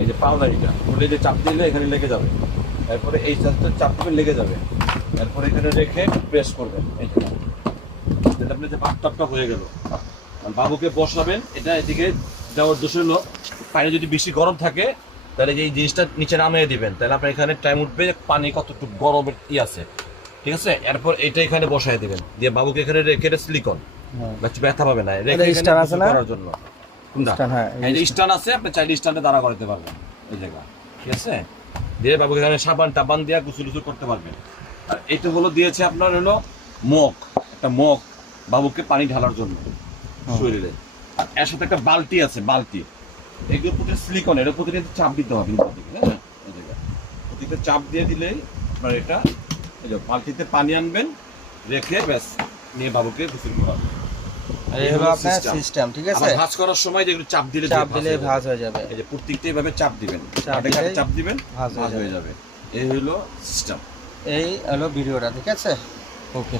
এই যে পাউডারিটা খুলে যে চাপ দিলে এখানে লেগে যাবে, এরপরে এই চাপটা চাপ দিলে লেগে যাবে, এরপরে এখানে রেখে প্রেস করবেন। এই যে আপনার যে বাথটাবটা হয়ে গেল, বাবুকে বসাবেন। এটা এদিকে দেওয়ার দোষ হলো পানি যদি বেশি গরম থাকে তাহলে এই জিনিসটা নিচে নামিয়ে দিবেন, তাহলে আপনার এখানে টাইম উঠবে পানি কতটুকু গরমের আছে, ঠিক আছে। এরপর এইটা এখানে বসায় দিবেন, দিয়ে বাবুকে এখানে রেখে সিলিকন ব্যথা পাবে না করার জন্য। স্টান আছে, আপনি চাইলে স্টানে দাঁড়া করাতে পারবেন এই জায়গা, ঠিক আছে। দিয়ে বাবুকে এখানে সাবান টাবান দিয়ে গুসল করতে পারবেন। আর এইটা হলো দিয়েছে আপনার হলো মগ, একটা মগ বাবুকে পানি ঢালার জন্য শরীরে। আর এর সাথে একটা বালতি আছে, বালতি। এগুলোর প্রতি সিলিকন, এর প্রতি চাপ দিতে হবে, হ্যাঁ এই জায়গা প্রতিটা চাপ দিয়ে দিলেই আপনার এটা এই যে বালতিতে পানি আনবেন, রেখে ব্যাস নিয়ে বাবুকে গোসল করাবেন। এই হলো আপনার সিস্টেম, ঠিক আছে। ভাঁজ করার সময় যেগুলো চাপ দিলে ভাঁজ হয়ে যাবে। এই যে প্রত্যেকটা এইভাবে চাপ দিবেন, চাপ দিবেন, ভাঁজ হয়ে যাবে। এই হলো সিস্টেম, এই হলো ভিডিওটা, ঠিক আছে। ওকে।